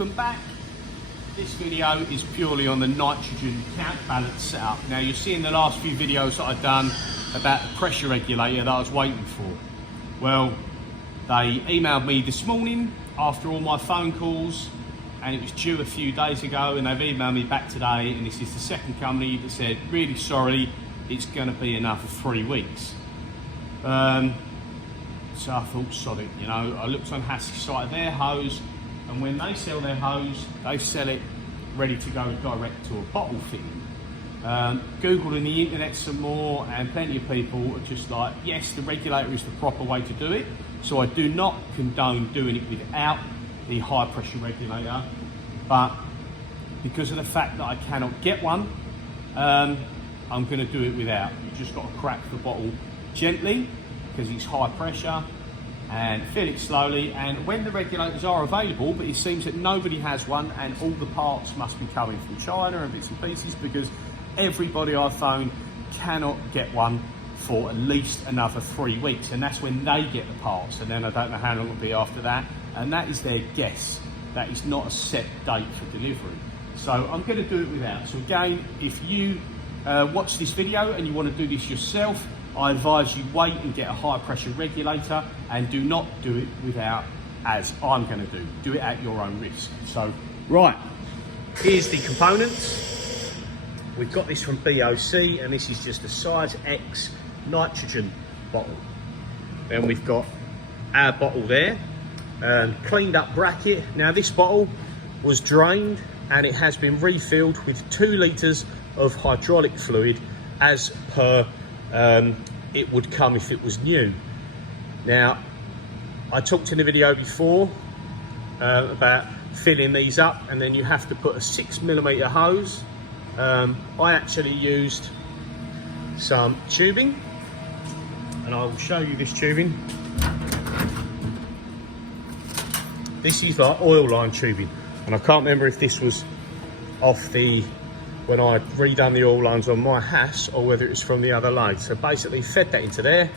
welcome back. This video is purely on the nitrogen counterbalance setup. Now you'll see in the last few videos that I've done about the pressure regulator that I was waiting for. Well, they emailed me this morning after all my phone calls, and it was due a few days ago, and they've emailed me back today, and this is the second company that said, really sorry, it's going to be another 3 weeks. So I thought, sod it, you know. I looked on Haas site, their hose, and when they sell their hose, they sell it ready to go direct to a bottle fitting. Googled on the internet some more, and plenty of people are just like, yes, the regulator is the proper way to do it. So I do not condone doing it without the high pressure regulator, but because of the fact that I cannot get one, I'm going to do it without. You just got to crack the bottle gently because it's high pressure, and fill it slowly. And when the regulators are available, but it seems that nobody has one, and all the parts must be coming from China and bits and pieces, because everybody I've phoned cannot get one for at least another 3 weeks, and that's when they get the parts, and then I don't know how long it'll be after that, and that is their guess. That is not a set date for delivery. So I'm going to do it without. So again, if you watch this video and you want to do this yourself, I advise you wait and get a high pressure regulator, and do not do it without, as I'm going to do. Do it at your own risk. So, right, here's the components. We've got this from BOC, and this is just a size X nitrogen bottle. Then we've got our bottle there, cleaned up bracket. Now this bottle was drained, and it has been refilled with 2 litres of hydraulic fluid, as per it would come if it was new. Now, I talked in the video before about filling these up, and then you have to put a 6mm hose. I actually used some tubing, and I will show you this tubing. This is like oil line tubing, and I can't remember if this was off the when I redone the oil lines on my Haas, or whether it was from the other lathe. So basically fed that into there,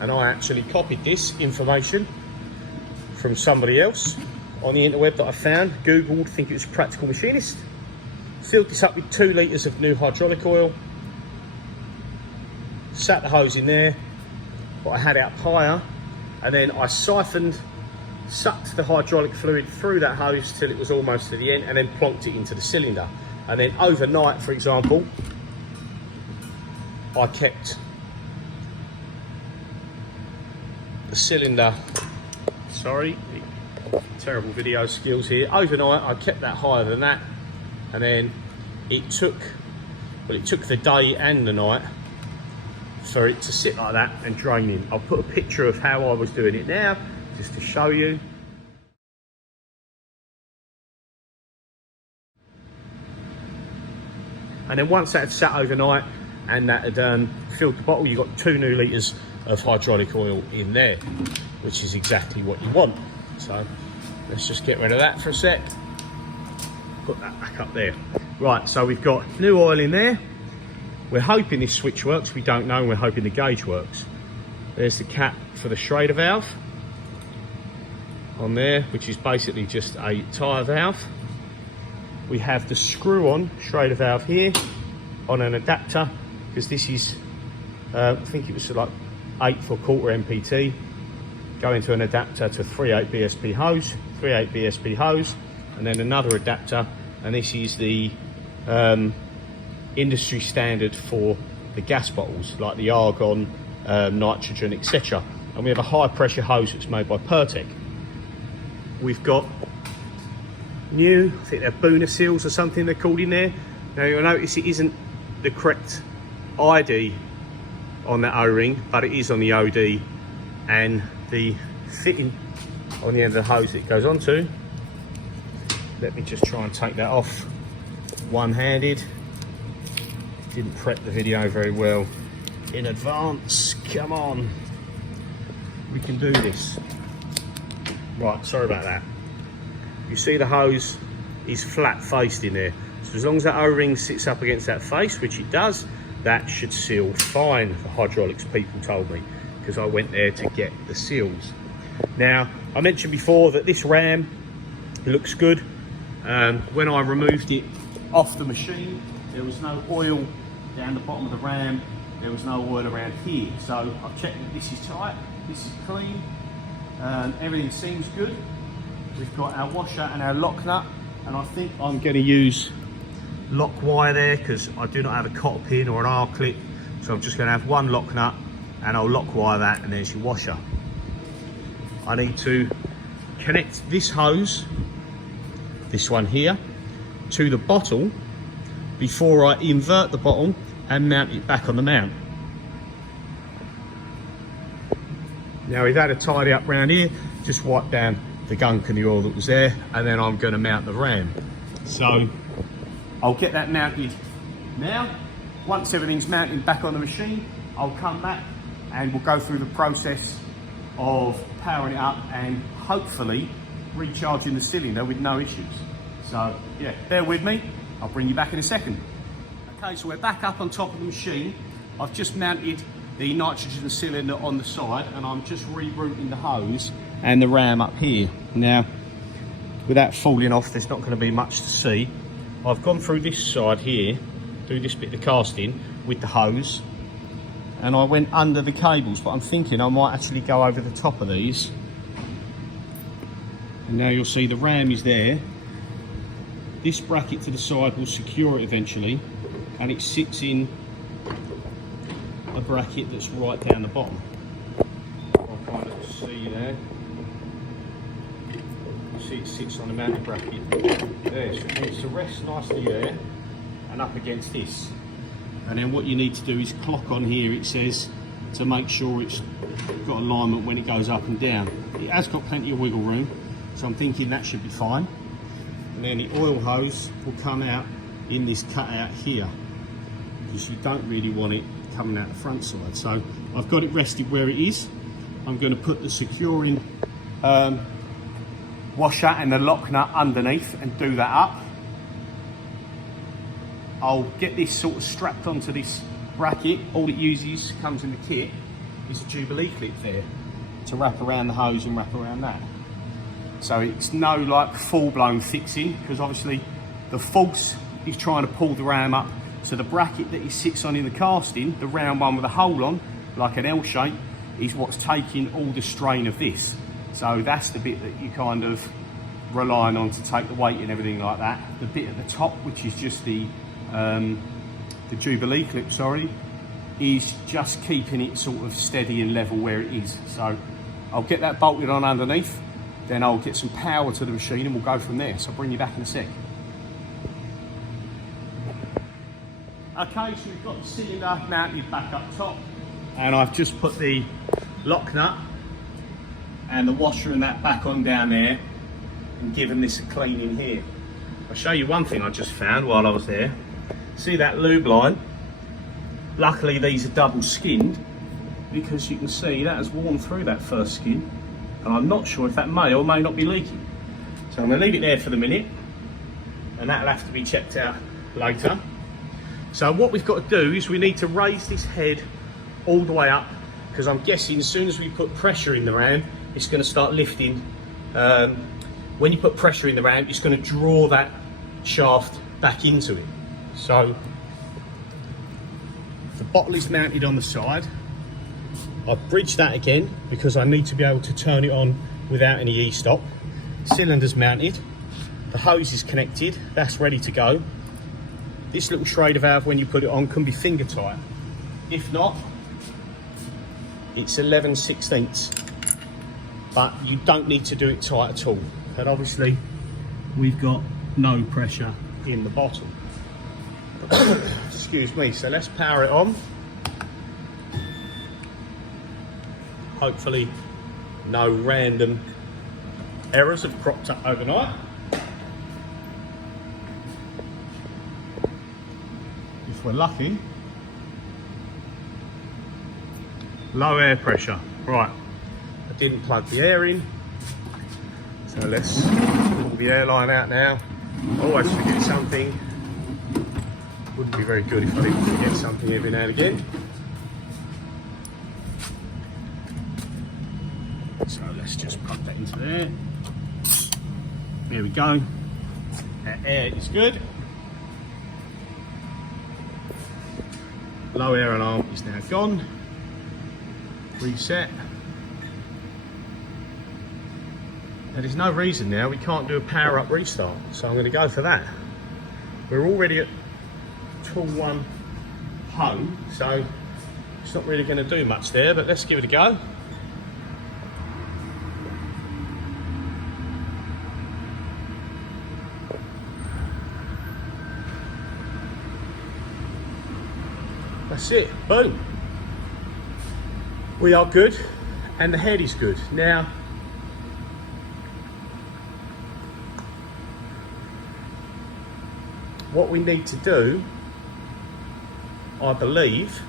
and I actually copied this information from somebody else on the interweb that I found, Googled, think it was Practical Machinist. Filled this up with 2 litres of new hydraulic oil, sat the hose in there, but I had it up higher, and then I sucked the hydraulic fluid through that hose till it was almost to the end, and then plonked it into the cylinder. And then overnight, for example, I kept the cylinder, sorry, terrible video skills here. Overnight, I kept that higher than that, and then it took the day and the night for it to sit like that and drain in. I'll put a picture of how I was doing it now, just to show you. And then once that had sat overnight and that had filled the bottle, you got 2 new litres of hydraulic oil in there, which is exactly what you want. So let's just get rid of that for a sec. Put that back up there. Right, so we've got new oil in there. We're hoping this switch works. We don't know, we're hoping the gauge works. There's the cap for the Schrader valve on there, which is basically just a tyre valve. We have the screw-on Schrader valve here on an adapter, because this is, I think it was like 1/8 or 1/4 MPT, going to an adapter to 3/8 BSP hose, 3/8 BSP hose, and then another adapter, and this is the industry standard for the gas bottles, like the argon, nitrogen, etc. And we have a high pressure hose that's made by Pertec. We've got new, I think they're Booner seals or something they're called in there. Now you'll notice it isn't the correct ID on that O-ring, but it is on the OD, and the fitting on the end of the hose that it goes onto. Let me just try and take that off one-handed. Didn't prep the video very well in advance. Come on, we can do this. Right, sorry about that. You see the hose is flat faced in there. So as long as that O-ring sits up against that face, which it does, that should seal fine, the hydraulics people told me, because I went there to get the seals. Now, I mentioned before that this ram It looks good. When I removed it off the machine, there was no oil down the bottom of the ram, there was no oil around here. So I've checked that this is tight, this is clean, everything seems good. We've got our washer and our lock nut, and I think I'm going to use lock wire there because I do not have a cotter pin or an R-clip. So I'm just going to have one lock nut and I'll lock wire that, and there's your washer. I need to connect this hose, this one here, to the bottle before I invert the bottle and mount it back on the mount. Now we've had a tidy up round here, just wipe down the gunk and the oil that was there, and then I'm going to mount the ram. So I'll get that mounted now. Once everything's mounted back on the machine, I'll come back and we'll go through the process of powering it up and hopefully recharging the cylinder with no issues. So yeah, bear with me, I'll bring you back in a second. Okay, so we're back up on top of the machine. I've just mounted the nitrogen cylinder on the side, and I'm just rerouting the hose and the ram up here. Now, without falling off, there's not going to be much to see. I've gone through this side here, do this bit of the casting with the hose, and I went under the cables, but I'm thinking I might actually go over the top of these. And now you'll see the ram is there. This bracket to the side will secure it eventually, and it sits in a bracket that's right down the bottom. I'll kind of see there. See, it sits on the mounting bracket there, so it needs to rest nicely there and up against this. And then what you need to do is clock on here, it says, to make sure it's got alignment when it goes up and down. It has got plenty of wiggle room, so I'm thinking that should be fine. And then the oil hose will come out in this cutout here, because you don't really want it coming out the front side. So I've got it rested where it is. I'm going to put the securing washer and the lock nut underneath and do that up. I'll get this sort of strapped onto this bracket. All it uses, comes in the kit, is a Jubilee clip there to wrap around the hose and wrap around that. So it's no like full-blown fixing, because obviously the false is trying to pull the ram up. So the bracket that it sits on in the casting, the round one with a hole on, like an L shape, is what's taking all the strain of this. So that's the bit that you kind of relying on to take the weight and everything like that. The bit at the top, which is just the Jubilee clip, sorry, is just keeping it sort of steady and level where it is. So I'll get that bolted on underneath, then I'll get some power to the machine and we'll go from there. So I'll bring you back in a sec. Okay, so we've got the cylinder mounted back up top, and I've just put the lock nut and the washer and that back on down there and given this a clean in here. I'll show you one thing I just found while I was there. See that lube line? Luckily these are double skinned, because you can see that has worn through that first skin, and I'm not sure if that may or may not be leaking. So I'm going to leave it there for the minute, and that'll have to be checked out later. So what we've got to do is we need to raise this head all the way up, because I'm guessing as soon as we put pressure in the ram, it's going to start lifting. When you put pressure in the ram, it's going to draw that shaft back into it. So the bottle is mounted on the side. I've bridged that again because I need to be able to turn it on without any e-stop. Cylinder's mounted, the hose is connected, that's ready to go. This little Schrader valve, when you put it on, can be finger tight. If not, it's 11/16, but you don't need to do it tight at all. But obviously, we've got no pressure in the bottle. Excuse me, so let's power it on. Hopefully, no random errors have cropped up overnight. If we're lucky. Low air pressure. Right, I didn't plug the air in, so let's pull the airline out now. Always forget something. Wouldn't be very good if I didn't forget something every now and again. So let's just plug that into there. There we go. That air is good. Low air alarm is now gone. Reset. Now there's no reason now we can't do a power up restart, so I'm going to go for that. We're already at tool 1 home, so it's not really going to do much there, but let's give it a go. That's it, boom. We are good, and the head is good. Now, what we need to do, I believe,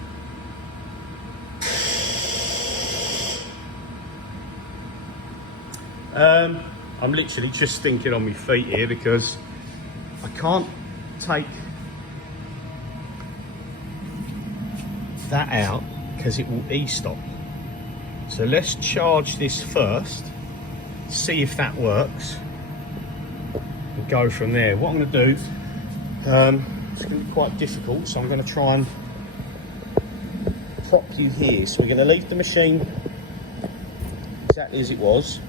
I'm literally just thinking on my feet here because I can't take that out because it will e-stop. So let's charge this first, see if that works, and go from there. What I'm going to do, it's going to be quite difficult, so I'm going to try and prop you here. So we're going to leave the machine exactly as it was.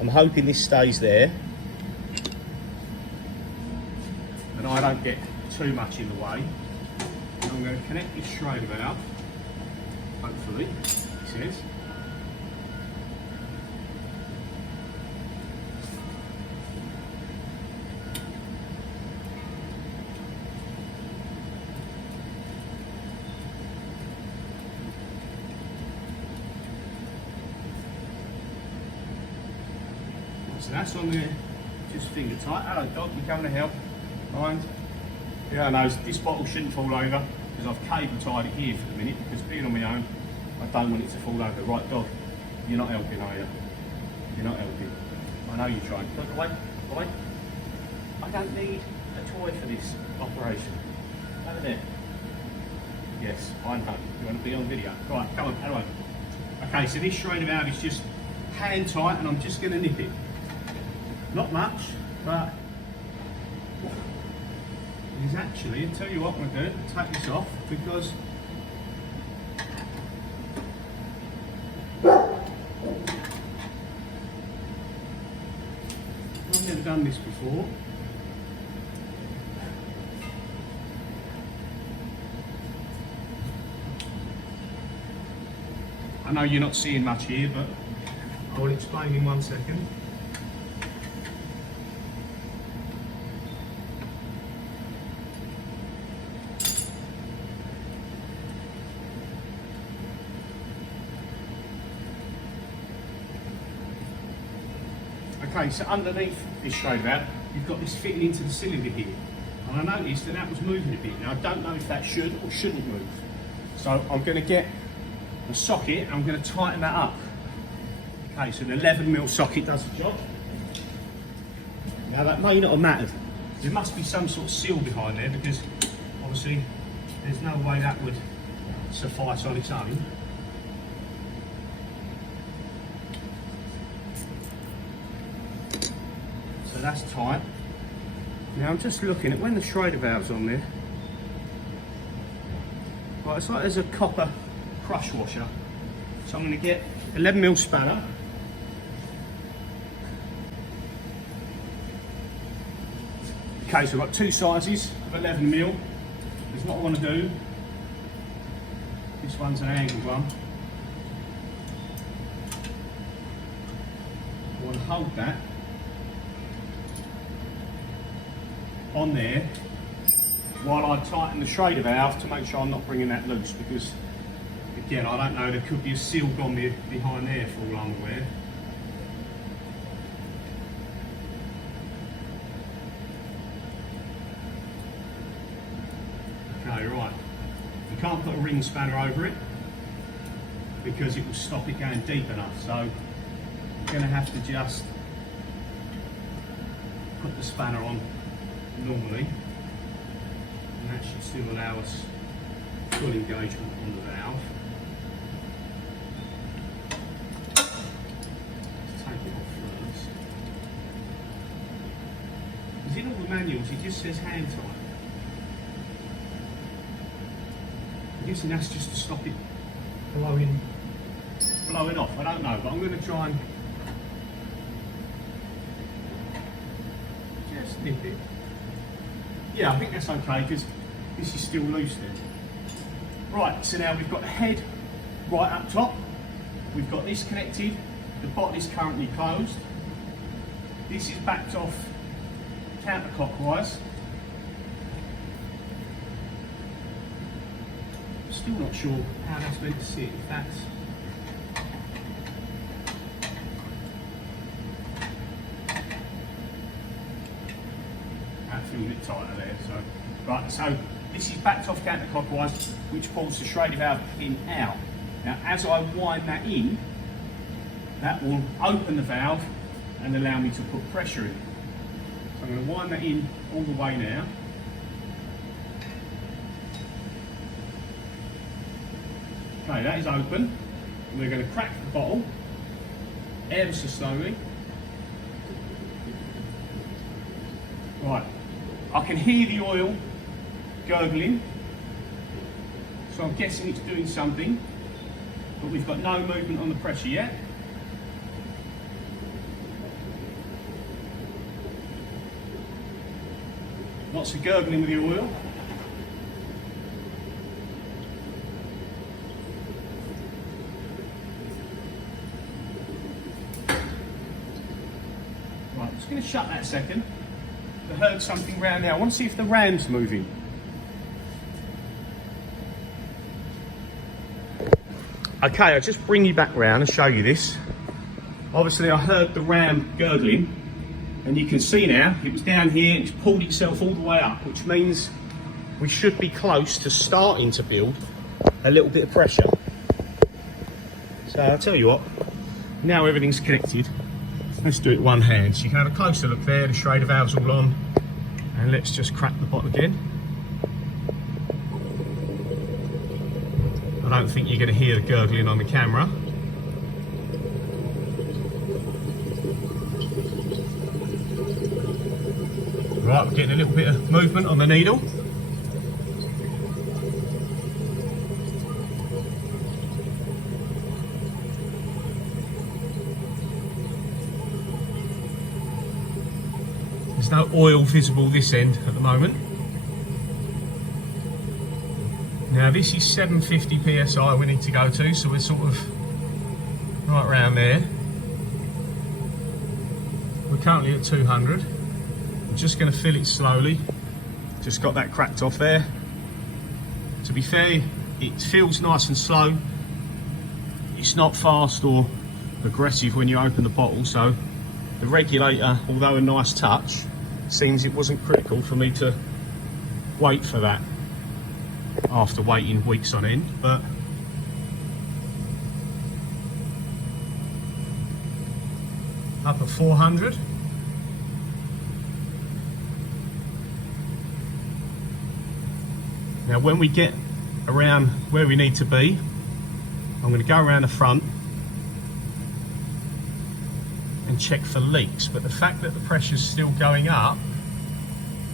I'm hoping this stays there and I don't get too much in the way. And I'm going to connect this Schrader valve, hopefully, it says. So that's on there, just finger tight. Hello Doc, you coming to help? Mind? Yeah, I know, this bottle shouldn't fall over because I've cable tied it here for the minute because being on my own, I don't want it to fall over. Right Doc, you're not helping, are you? You're not helping. I know you're trying. Doc, away, away. I don't need a toy for this operation. Over there. Yes, I know. You want to be on video. Right, come on, anyway. Okay, so this Schrader valve is just hand tight and I'm just going to nip it. Not much, but it's actually, I'll tell you what I'm going to do, take this off because I've never done this before. I know you're not seeing much here, but I will explain in 1 second. Okay, so underneath this Schrader valve, you've got this fitting into the cylinder here. And I noticed that was moving a bit. Now I don't know if that should or shouldn't move. So I'm going to get a socket and I'm going to tighten that up. Okay, so an 11mm socket does the job. Now that may not have mattered. There must be some sort of seal behind there because obviously there's no way that would suffice on its own. So that's tight. Now I'm just looking at when the Schrader valve's on there. Right, it's like there's a copper crush washer. So I'm going to get 11mm spanner. Okay, so I've got two sizes of 11mm. Here's what I want to do. This one's an angled one. I want to hold that on there while I tighten the Schrader valve to make sure I'm not bringing that loose because, again, I don't know, there could be a seal gone behind there for all I'm aware. Okay, right. You can't put a ring spanner over it because it will stop it going deep enough. So I'm going to have to just put the spanner on normally, and that should still allow us full engagement on the valve. Let's take it off first. manuals, it just says hand tight. I'm guessing that's just to stop it blowing off. I don't know, but I'm going to try and just nip it. Yeah, I think that's okay because this is still loose then. Right, so now we've got the head right up top. We've got this connected. The bottle is currently closed. This is backed off counterclockwise. Still not sure how that's meant to sit, if that's... That feels a bit tighter there, so... Right, so this is backed off counterclockwise, which pulls the Schrader valve pin out. Now, as I wind that in, that will open the valve and allow me to put pressure in. So I'm going to wind that in all the way now. Okay, that is open. We're going to crack the bottle ever so slowly. Right, I can hear the oil gurgling, so I'm guessing it's doing something, but we've got no movement on the pressure yet. Lots of gurgling with the oil. Right, I'm just going to shut that a second. I heard something round there. I want to see if the ram's moving. Okay, I'll just bring you back round and show you this. Obviously I heard the ram gurgling, and you can see now it was down here and it's pulled itself all the way up, which means we should be close to starting to build a little bit of pressure. So I'll tell you what, now everything's connected, let's do it one hand. So you can have a closer look there, the Schrader valve's all on, and let's just crack the bottle again. I don't think you're going to hear the gurgling on the camera. Right, we're getting a little bit of movement on the needle. There's no oil visible this end at the moment. Now this is 750 psi we need to go to, so we're sort of right around there. We're currently at 200. I'm just going to fill it slowly. Just got that cracked off there. To be fair, it feels nice and slow. It's not fast or aggressive when you open the bottle, so the regulator, although a nice touch, seems it wasn't critical for me to wait for that after waiting weeks on end. But up at 400. Now when we get around where we need to be, I'm going to go around the front and check for leaks, but the fact that the pressure's still going up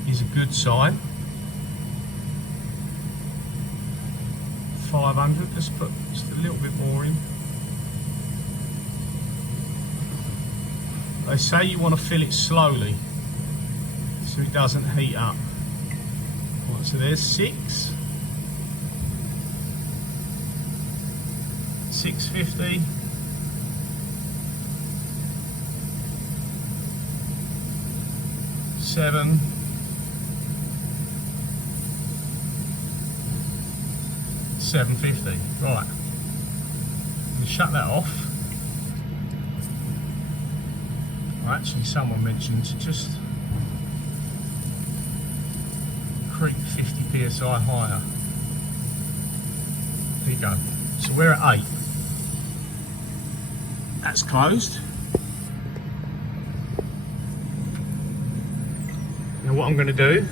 is a good sign. 500, let's put just a little bit more in. They say you want to fill it slowly so it doesn't heat up. Right, so there's 6. 650. 7. 750. Right. I'm going to shut that off. Well, actually, someone mentioned to just creep 50 psi higher. There you go. So we're at 8. That's closed. Now what I'm going to do,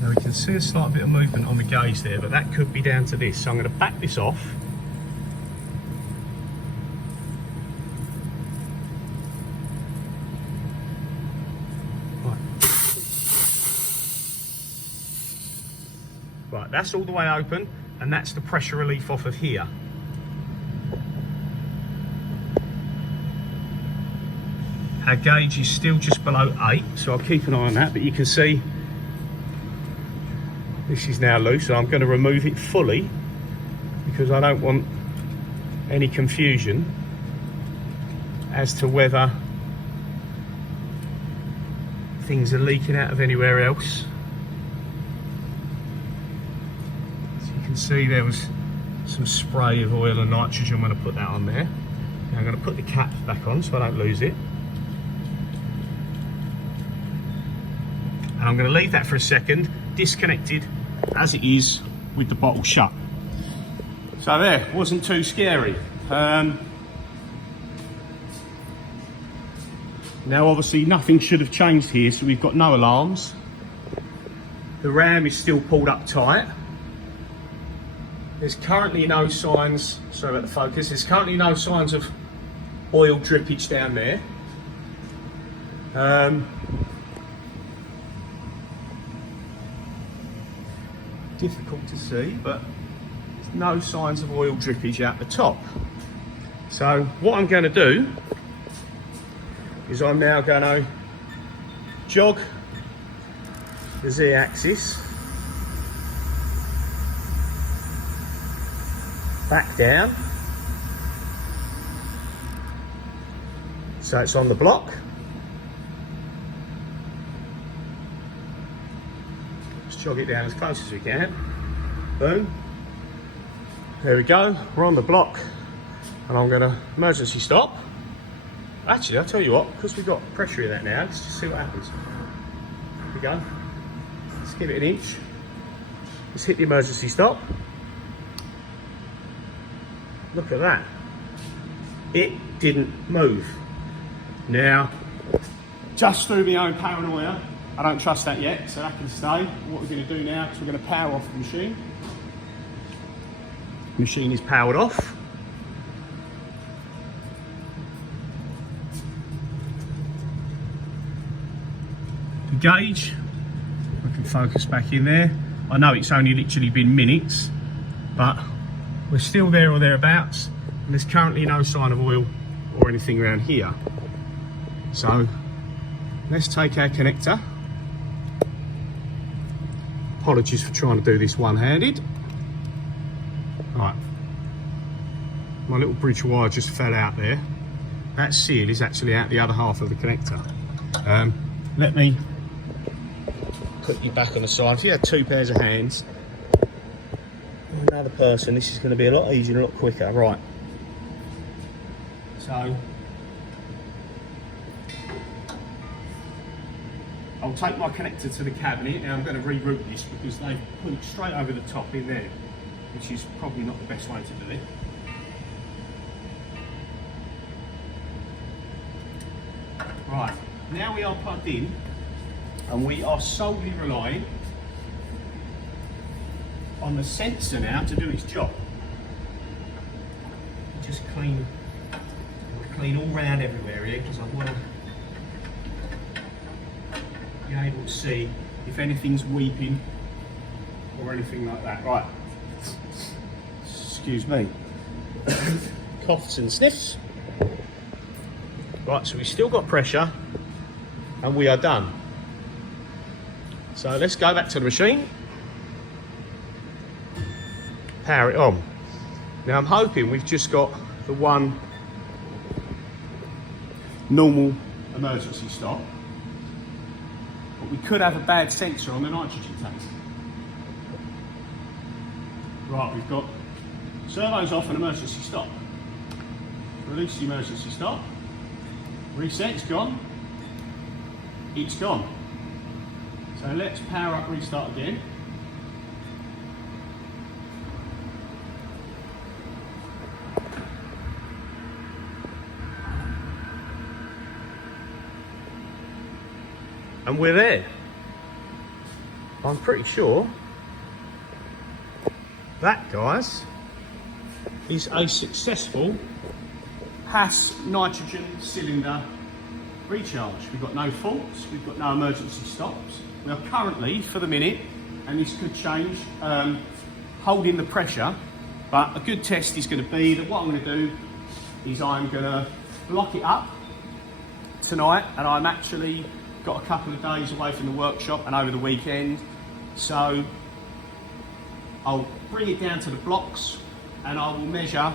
now we can see a slight bit of movement on the gauge there, but that could be down to this. So I'm going to back this off. Right, that's all the way open, and that's the pressure relief off of here. Our gauge is still just below 8, so I'll keep an eye on that, but you can see this is now loose, so I'm going to remove it fully because I don't want any confusion as to whether things are leaking out of anywhere else. So you can see there was some spray of oil and nitrogen when I put that on there. Now I'm going to put the cap back on so I don't lose it. And I'm going to leave that for a second, disconnected as it is with the bottle shut. So there, wasn't too scary. Now obviously nothing should have changed here, so we've got no alarms. The ram is still pulled up tight. There's currently no signs, sorry about the focus, there's currently no signs of oil drippage down there. Difficult to see, but there's no signs of oil drippage out the top. So what I'm going to do is I'm now going to jog the Z-axis back down so it's on the block. Let's jog it down as close as we can. Boom. There we go, we're on the block, and I'm going to emergency stop. Actually, I'll tell you what, because we've got pressure in that now, let's just see what happens. Here we go. Let's give it an inch. Let's hit the emergency stop. Look at that. It didn't move. Now, just through my own paranoia, I don't trust that yet, so that can stay. What we're going to do now is we're going to power off the machine. The machine is powered off. The gauge, I can focus back in there. I know it's only literally been minutes, but we're still there or thereabouts, and there's currently no sign of oil or anything around here. So let's take our connector. Apologies for trying to do this one-handed. Right, my little bridge wire just fell out there. That seal is actually out the other half of the connector. Let me put you back on the side. If you had two pairs of hands, another person, this is going to be a lot easier and a lot quicker. Right, so I'll take my connector to the cabinet, and I'm going to reroute this because they've put it straight over the top in there, which is probably not the best way to do it. Right, now we are plugged in, and we are solely relying on the sensor now to do its job. Just clean all round everywhere here, because I want to be able to see if anything's weeping or anything like that. Right, excuse me. Coughs and sniffs. Right, so we've still got pressure, and we are done. So let's go back to the machine, power it on. Now I'm hoping we've just got the one normal emergency stop, but we could have a bad sensor on the nitrogen tank. Right, we've got servos off and emergency stop. Release the emergency stop. Reset, it's gone. It's gone. So let's power up, restart again. And we're there. I'm pretty sure that, guys, is a successful Haas Nitrogen cylinder recharge. We've got no faults, we've got no emergency stops. We are currently, for the minute, and this could change, holding the pressure. But a good test is going to be that what I'm going to do is I'm going to block it up tonight, and I'm actually got a couple of days away from the workshop and over the weekend, so I'll bring it down to the blocks and I will measure,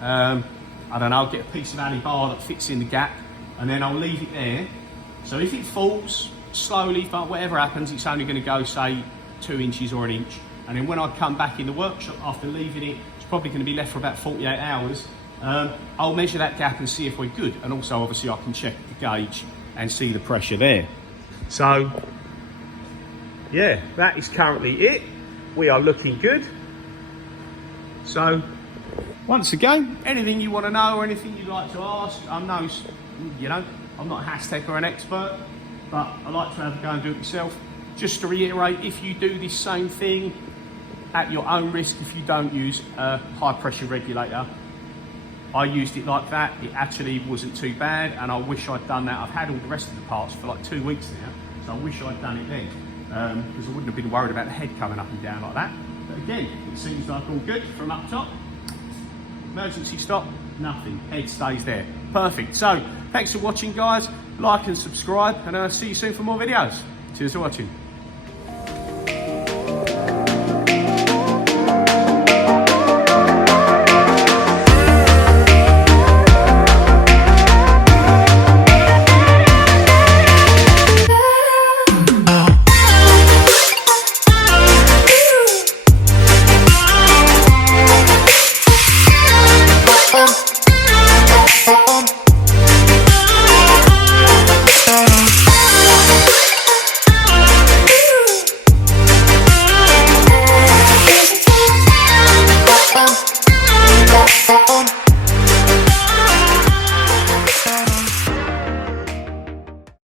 I don't know, I'll get a piece of alley bar that fits in the gap, and then I'll leave it there. So if it falls slowly, whatever happens, it's only going to go, say, 2 inches or an inch. And then when I come back in the workshop after leaving it, it's probably going to be left for about 48 hours. I'll measure that gap and see if we're good. And also, obviously, I can check the gauge and see the pressure there. So, yeah, that is currently it. We are looking good. So, once again, anything you want to know or anything you'd like to ask, I'm not a Haas tech or an expert, but I like to have a go and do it myself. Just to reiterate, if you do this same thing at your own risk, if you don't use a high pressure regulator, I used it like that. It actually wasn't too bad, and I wish I'd done that. I've had all the rest of the parts for like 2 weeks now, so I wish I'd done it then, because I wouldn't have been worried about the head coming up and down like that. But again, it seems like all good from up top. Emergency stop, nothing, head stays there. Perfect. So, thanks for watching, guys. Like and subscribe, and I'll see you soon for more videos. Cheers for watching.